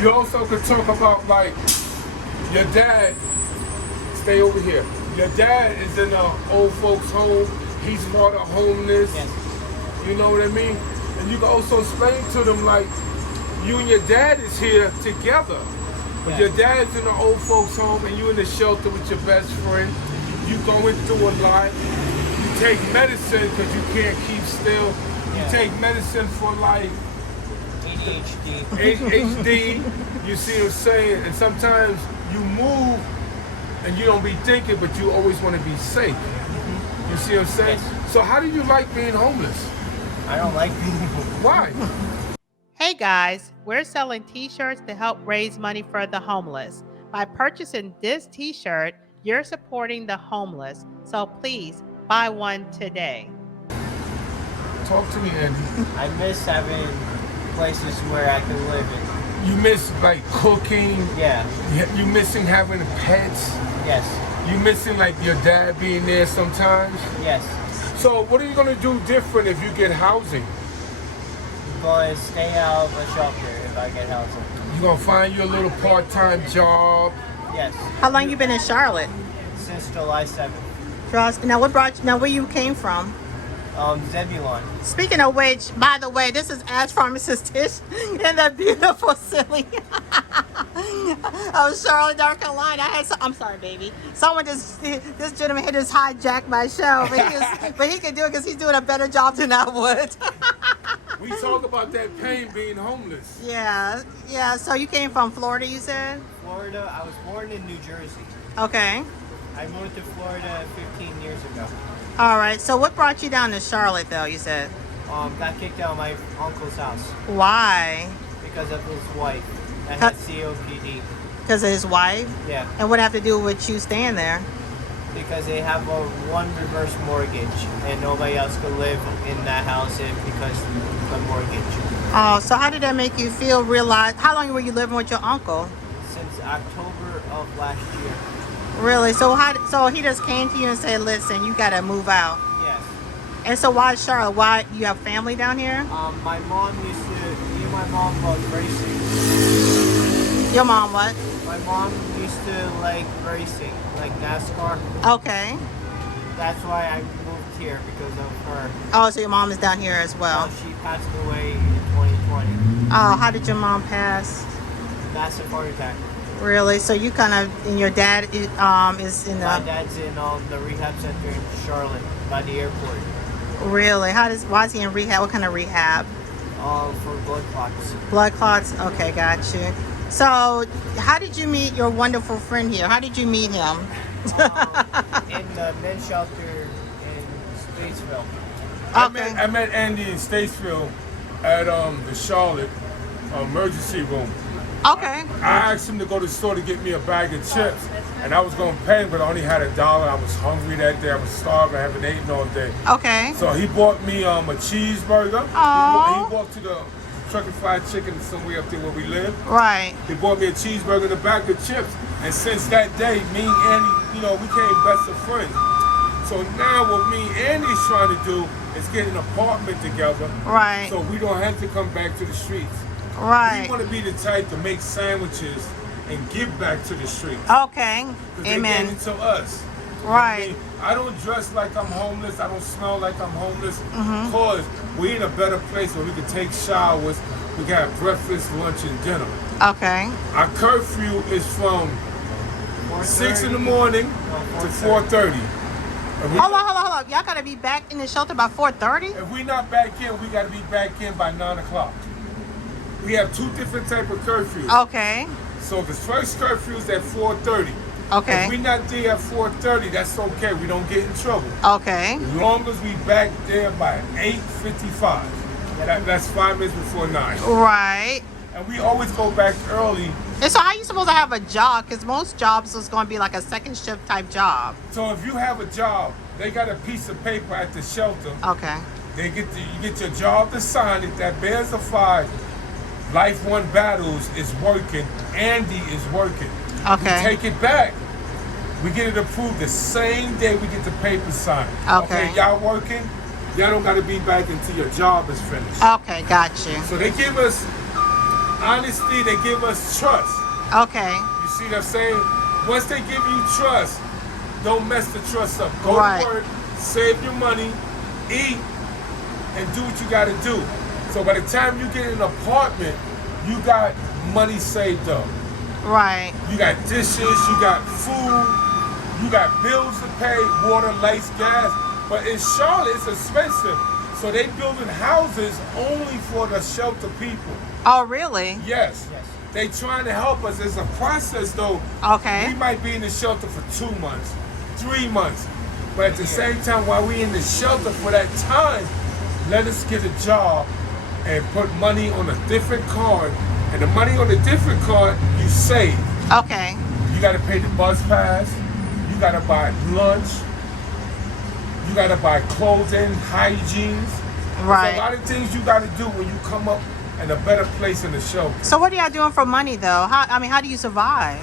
You also could talk about like your dad. Stay over here. Your dad is in an old folks home. He's part of homeless. Yes. You know what I mean? And you can also explain to them like you and your dad is here together. But your dad's in an old folks home and you in the shelter with your best friend. You going through a lot. You take medicine because you can't keep still. You take medicine for like ADHD. You see what I'm saying? And sometimes you move and you don't be thinking, but you always want to be safe. You see what I'm saying? Yes. So how do you like being homeless? I don't like being homeless. Why? Hey guys, we're selling t-shirts to help raise money for the homeless. By purchasing this t-shirt, you're supporting the homeless. So please buy one today. Talk to me, Andy. I miss having places where I can live in. You miss like cooking. Yeah. You missing having pets. Yes. You missing like your dad being there sometimes. Yes. So what are you gonna do different if you get housing? I'm going to stay out of a shelter if I get housing. You gonna find you a little part-time job. Yes. How long you been in Charlotte? Since July 7th. Now what brought you, now where you came from? Zebulon. Speaking of which, by the way, this is askrphtish in the beautiful silly of Charlotte, North Carolina. I'm sorry, baby. This gentleman here just hijacked my show, but he can do it because he's doing a better job than I would. We talk about that pain being homeless. Yeah. So you came from Florida, you said? Florida. I was born in New Jersey. Okay. I moved to Florida 15 years ago. All right. So what brought you down to Charlotte, though, you said? Got kicked out of my uncle's house Why? because of his wife that had COPD. Because of his wife? Yeah. And what have to do with you staying there? Because they have a one reverse mortgage and nobody else could live in that house because of the mortgage. Oh, so how did that make you feel? How long were you living with your uncle? Since October of last year. Really? So he just came to you and said, "Listen, you gotta move out." Yes. And so why Charlotte? Why you have family down here? My mom me and my mom loved racing. Your mom what? My mom used to like racing, like NASCAR. Okay. That's why I moved here because of her. Oh, so your mom is down here as well. She passed away in 2020. Oh, how did your mom pass? Massive heart attack. Really? So you kind of, and your dad is in the. My dad's in the rehab center in Charlotte by the airport. Really? Why is he in rehab? What kind of rehab? For blood clots. Blood clots? Okay, got you. So, how did you meet your wonderful friend here? How did you meet him? In the men's shelter in Statesville. Okay. I met Andy in Statesville at the Charlotte emergency room. Okay. I asked him to go to the store to get me a bag of chips, and I was going to pay him, but I only had $1. I was hungry that day. I was starving. I haven't eaten all day. Okay. So he bought me a cheeseburger. Aw. He walked to the Truck Fried Chicken somewhere up there where we live. Right. He bought me a cheeseburger and a bag of chips. And since that day, me and Andy, we became best of friends. So now what me and Andy's trying to do is get an apartment together. Right. So we don't have to come back to the streets. Right. We want to be the type to make sandwiches and give back to the streets. Okay. 'Cause Amen. They gave it to us. Right. I don't dress like I'm homeless. I don't smell like I'm homeless. Mm-hmm. Because we're in a better place where we can take showers. We can have breakfast, lunch, and dinner. Okay. Our curfew is from 6 in the morning to 4:30. Hold on. Y'all gotta be back in the shelter by 4:30? If we not back in, we got to be back in by 9 o'clock. We have two different type of curfews. Okay. So the first curfew is at 4:30. Okay. If we not there at 4:30, that's okay. We don't get in trouble. Okay. As long as we back there by 8:55. That's 5 minutes before 9. Right. And we always go back early. And so how you supposed to have a job? Because most jobs is going to be like a second shift type job. So if you have a job, they got a piece of paper at the shelter. Okay. You get your job to sign it that bears a 5. Life One Battles is working. Andy is working. Okay. We take it back. We get it approved the same day we get the paper signed. Okay. Y'all working? Y'all don't got to be back until your job is finished. Okay, got you. So they give us Honestly, they give us trust. Okay. You see what I'm saying? Once they give you trust, don't mess the trust up. Go Right. to work, save your money, eat, and do what you got to do. So by the time you get an apartment, you got money saved up. Right. You got dishes, you got food, you got bills to pay, water, lights, gas. But in Charlotte, it's expensive. So they building houses only for the shelter people. Oh, really? Yes. Yes. They trying to help us. It's a process though. Okay. We might be in the shelter for 2 months, 3 months. But at the same time, while we in the shelter for that time, let us get a job and put money on a different card. And the money on the different card, you save. Okay. You got to pay the bus pass. You got to buy lunch. You got to buy clothing, hygiene. There's a Right. lot of things you got to do when you come up in a better place in the shelter. So what are y'all doing for money though? How do you survive?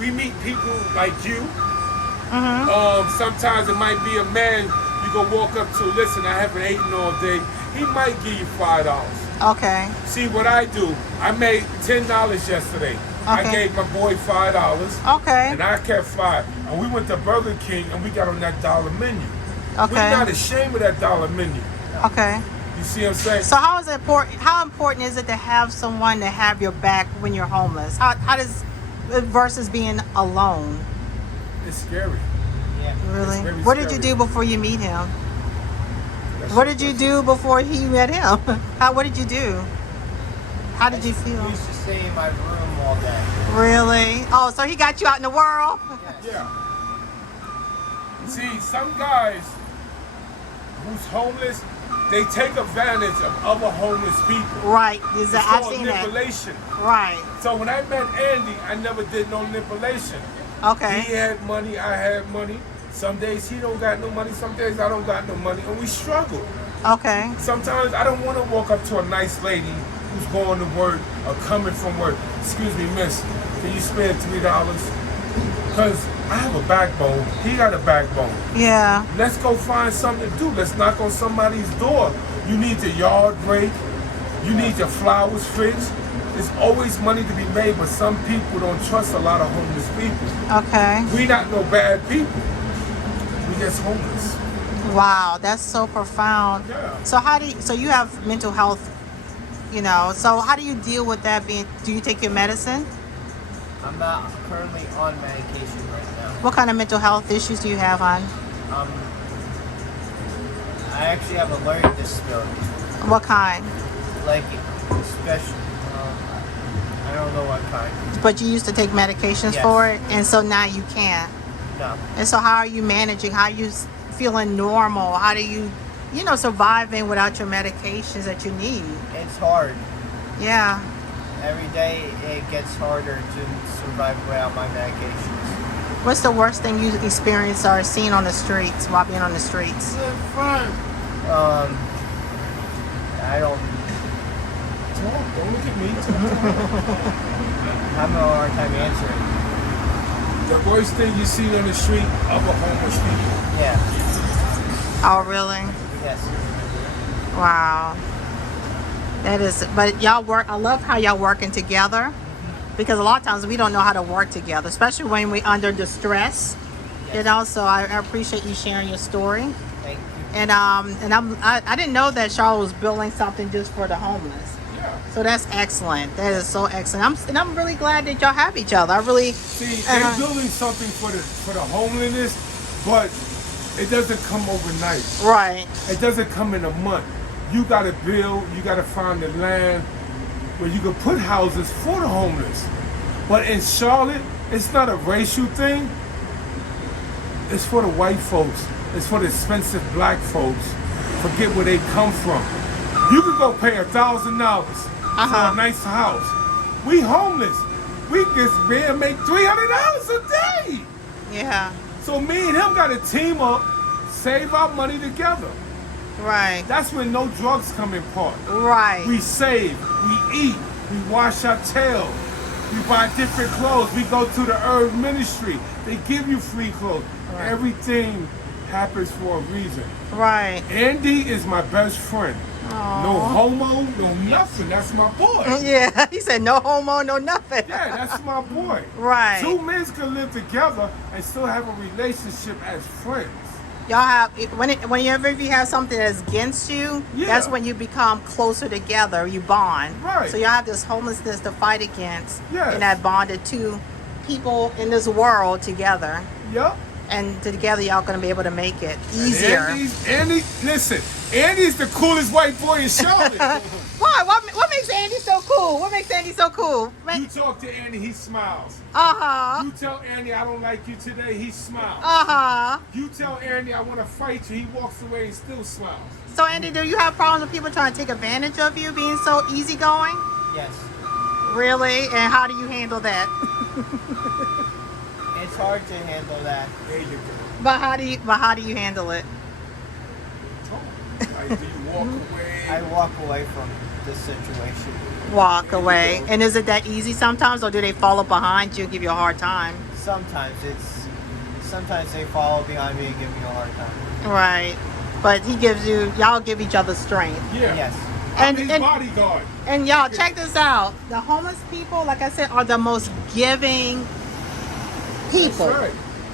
We meet people like you. Mm-hmm. Sometimes it might be a man you go walk up to. Listen, I haven't eaten all day. He might give you $5. Okay. See what I do? I made $10 yesterday. I Okay. gave my boy $5, Okay. and I kept $5. And we went to Burger King and we got on that dollar menu. We're Okay. not ashamed of that dollar menu. Okay. You see what I'm saying? So how is it important? How important is it to have someone to have your back when you're homeless? How does versus being alone? It's scary. Yeah. Really? It's very What did you scary. do before you meet him? That's What your did you question. do before he met him? What did you do? How did you I feel? used to stay in my room all day. Really? Oh, so he got you out in the world? Yeah. See, some guys who's homeless, they take advantage of other homeless people. Right. It's I've called seen that. manipulation. Right. So when I met Andy, I never did no manipulation. Okay. He had money, I had money. Some days he don't got no money, some days I don't got no money, and we struggle. Okay. Sometimes I don't want to walk up to a nice lady who's going to work or coming from work. Excuse me, miss, can you spare $3? Because I have a backbone, he got a backbone. Yeah. Let's go find something to do. Let's knock on somebody's door. You need your yard rake. You need your flowers fixed. There's always money to be made, but some people don't trust a lot of homeless people. Okay. We not no bad people. We just homeless. Wow, that's so profound. Yeah. So you have mental health, so how do you deal with that do you take your medicine? I'm not currently on medication right now. What kind of mental health issues do you have, hon? I actually have a learning disability. What kind? Like, special. I don't know what kind. But you used to take medications Yes. for it, and so now you can't. No. And so how are you managing? How are you feeling normal? How do you, surviving without your medications that you need? It's hard. Yeah. Every day it gets harder to survive without my medications. What's the worst thing you experienced or seen on the streets while being on the streets? I don't. Don't look at me. I'm having a hard time answering. The worst thing you see on the street, other homeless people. Yeah. Oh, really? Yes. Wow. That is, but y'all work, I love how y'all working together, because a lot of times we don't know how to work together, especially when we under distress. Yes. So I appreciate you sharing your story. Thank you. And I didn't know that Charlotte was building something just for the homeless. Yeah. So that's excellent. That is so excellent. I'm really glad that y'all have each other. I really See, they're building something for the homelessness, but it doesn't come overnight. right. It doesn't come in a month. You gotta build, you gotta find the land where you can put houses for the homeless. But in Charlotte, it's not a racial thing. It's for the white folks. It's for the expensive black folks. Forget where they come from. You could go pay $1,000 for a nice house. We homeless. We just barely make $300 a day. Yeah. So me and him got to team up, save our money together. Right. That's when no drugs come in part. Right. We save, we eat, we wash our tails, we buy different clothes, we go to the Herb Ministry. They give you free clothes. Right. Everything happens for a reason. Right. Andy is my best friend. Aw. No homo, no nothing. That's my boy. Yeah, he said no homo, no nothing. Yeah, that's my boy. Right. Two men can live together and still have a relationship as friends. Y'all have whenever you have something that's against you, Yeah. that's when you become closer together. You bond. Right. So y'all have this homelessness to fight against, Yes. and that bonded two people in this world together, Yep. and together y'all gonna be able to make it easier. Listen, Andy's the coolest white boy in Charlotte. Why? What makes Andy so cool? What makes Andy so cool? You talk to Andy, he smiles. Uh-huh. You tell Andy I don't like you today, he smiles. Uh-huh. You tell Andy I want to fight you, he walks away and still smiles. So Andy, do you have problems with people trying to take advantage of you being so easygoing? Yes. Really? And how do you handle that? It's hard to handle that. There you go. But how do you handle it? Like, do you walk away? I walk away from this situation. Walk away. And is it that easy sometimes, or do they follow behind you and give you a hard time? Sometimes they follow behind me and give me a hard time. Right. But y'all give each other strength. Yeah. Yes. I'm And- his and- bodyguard. And y'all, check this out. The homeless people, like I said, are the most giving people. That's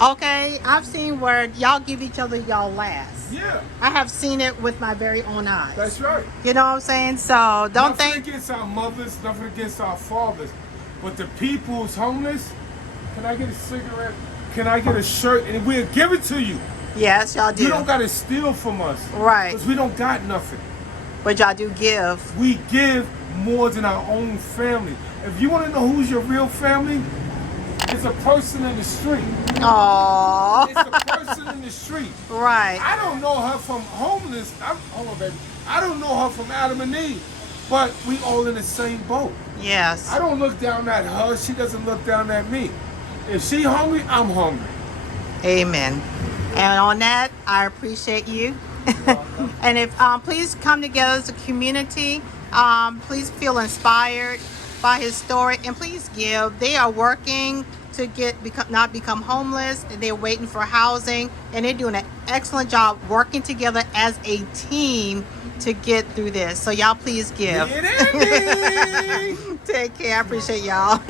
right. Okay? I've seen where y'all give each other y'all last. Yeah, I have seen it with my very own eyes. that's right. You know what I'm saying? So don't Nothing think. against our mothers, nothing against our fathers, but the people who's homeless, can I get a cigarette? Can I get a shirt? And we'll give it to you. Yes, y'all do. You don't got to steal from us. Right. Because we don't got nothing. But y'all do give. We give more than our own family. If you want to know who's your real family, it's a person in the street. Aww. It's a person in the street. Right. I don't know her from homeless. Hold on, baby. I don't know her from Adam and Eve, but we all in the same boat. Yes. I don't look down at her. She doesn't look down at me. If she hungry, I'm hungry. Amen. And on that, I appreciate you. And if please come together as a community. Please feel inspired by his story, and please give. They are working to not become homeless. They're waiting for housing, and they're doing an excellent job working together as a team to get through this. So y'all please give. Get Andy! Take care. I appreciate y'all.